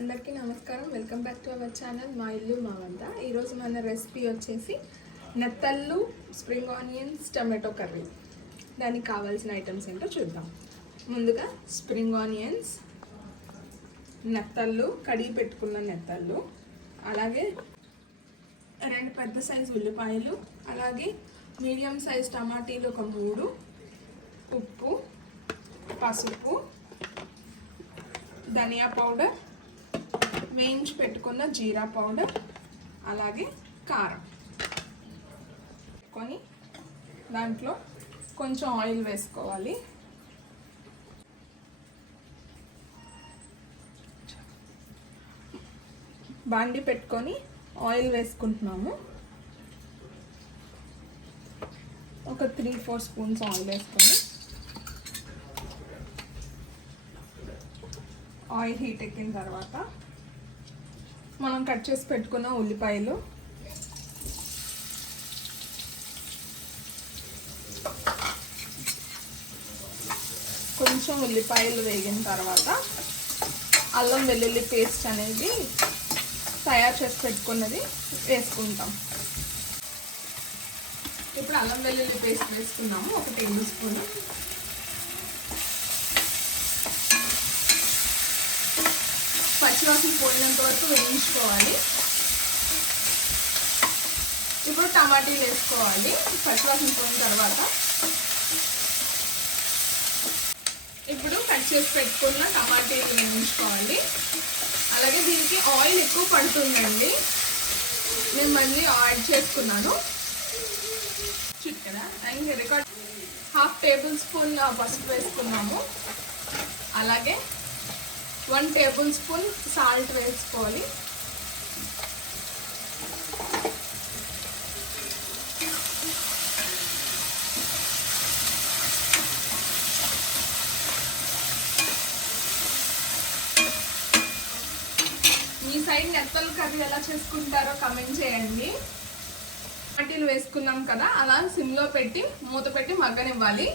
అందరికీ నమస్కారం. Welcome back to our channel మా ఇల్లు మా వంట. ఈరోజు మన రెసిపీ వచ్చేసి నెత్తళ్ళు స్ప్రింగ్ ఆనియన్స్ టమాటో కర్రీ. దానికి కావాల్సిన ఐటమ్స్ ఏంటో చూద్దాం. ముందుగా స్ప్రింగ్ ఆనియన్స్ నెత్తళ్ళు కడిగి పెట్టుకున్న నెత్తళ్ళు అలాగే రెండు పెద్ద సైజు ఉల్లిపాయలు అలాగే మీడియం సైజ్ టమాటీలు ఒక మూడు ఉప్పు పసుపు ధనియా పౌడర్ వేయించి పెట్టుకున్న జీరా పౌడర్ అలాగే కారం. కొని దాంట్లో కొంచెం ఆయిల్ వేసుకోవాలి. బాండి పెట్టుకొని ఆయిల్ వేసుకుంటున్నాము. ఒక త్రీ ఫోర్ స్పూన్స్ ఆయిల్ వేసుకొని. ఆయిల్ హీట్ ఎక్కిన తర్వాత మనం కట్ చేసి పెట్టుకున్న ఉల్లిపాయలు. కొంచెం ఉల్లిపాయలు వేగిన తర్వాత అల్లం వెల్లుల్లి పేస్ట్ అనేది తయారు చేసి పెట్టుకున్నది వేసుకుంటాం. ఇప్పుడు అల్లం వెల్లుల్లి పేస్ట్ వేసుకున్నాము ఒక టేబుల్ స్పూన్. పచ్చివాసన పోయినంత వరకు వేయించుకోవాలి. ఇప్పుడు టమాటీలు వేసుకోవాలి. పచ్చివాసన పోయిన తర్వాత ఇప్పుడు కట్ చేసి పెట్టుకున్న టమాటీలు వేయించుకోవాలి. అలాగే దీనికి ఆయిల్ ఎక్కువ పడుతుందండి. నేను మళ్ళీ యాడ్ చేసుకున్నాను. Chicken and record. Half tablespoon పసుపు వేసుకున్నాము. అలాగే వన్ టేబుల్ స్పూన్ సాల్ట్ వేసుకోవాలి. మీ సైడ్ నెత్తల కర్రీ ఎలా చేసుకుంటారో కమెంట్ చేయండి. టమాటీలు వేసుకున్నాం కదా అలా సిమ్లో పెట్టి మూత పెట్టి మగ్గనివ్వాలి.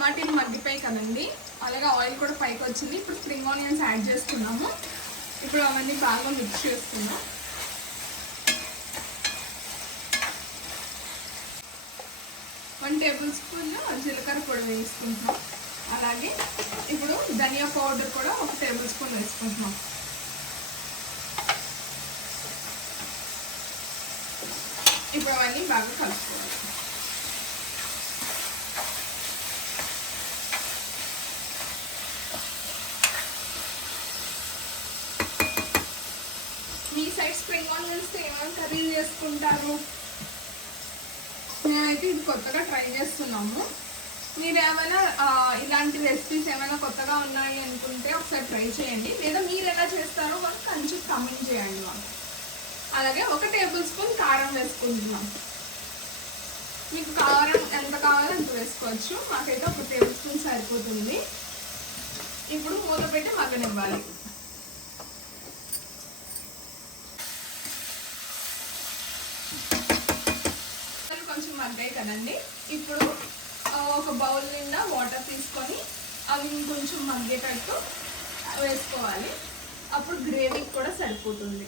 టమాటీలు మగ్గిపోయి కదండి. అలాగే ఆయిల్ కూడా పైకి వచ్చింది. ఇప్పుడు స్ప్రింగ్ ఆనియన్స్ యాడ్ చేసుకున్నాము. ఇప్పుడు అవన్నీ బాగా మిక్స్ చేసుకున్నాం వన్ టేబుల్ స్పూన్ జీలకర్ర పొడి వేసుకుంటున్నాం. అలాగే ఇప్పుడు ధనియా పౌడర్ కూడా ఒక టేబుల్ స్పూన్ వేసుకుంటున్నాం. ఇప్పుడు అవన్నీ బాగా కలుపుకోవాలి మీ సైడ్ స్ప్రింగ్ ఆనియన్స్ ఏమైనా కర్రీ చేసుకుంటారు? మేమైతే ఇది కొత్తగా ట్రై చేస్తున్నాము. మీరు ఏమైనా ఇలాంటి రెసిపీస్ ఏమైనా కొత్తగా ఉన్నాయి అనుకుంటే ఒకసారి ట్రై చేయండి. లేదా మీరు ఎలా చేస్తారో మాకు కొంచెం కమెంట్ చేయండి మాకు. అలాగే ఒక టేబుల్ స్పూన్ కారం వేసుకుంటున్నాం. మీకు కారం ఎంత కావాలో అంత వేసుకోవచ్చు. మాకైతే ఒక టేబుల్ స్పూన్ సరిపోతుంది. ఇప్పుడు మూత పెట్టి మగ్గనివ్వాలి ముక్కలు కొంచెం మగ్గాయి కదండి. ఇప్పుడు ఒక బౌల్ నిండా వాటర్ తీసుకొని అవి ఇంకొంచెం మగ్గేటట్టు వేసుకోవాలి. అప్పుడు గ్రేవీకి కూడా సరిపోతుంది.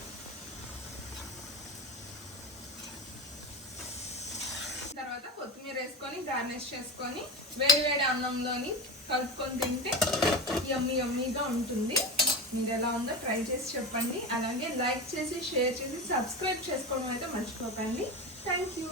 తర్వాత కొత్తిమీర వేసుకొని గార్నిష్ చేసుకొని వేడి వేడి అన్నంలోని కలుపుకొని తింటే యమ్మీ యమ్మీగా ఉంటుంది. మీరు ఎలా ఉందో ట్రై చేసి చెప్పండి. అలాగే లైక్ చేసి షేర్ చేసి సబ్స్క్రైబ్ చేసుకోవడం అయితే మర్చిపోకండి. Thank you.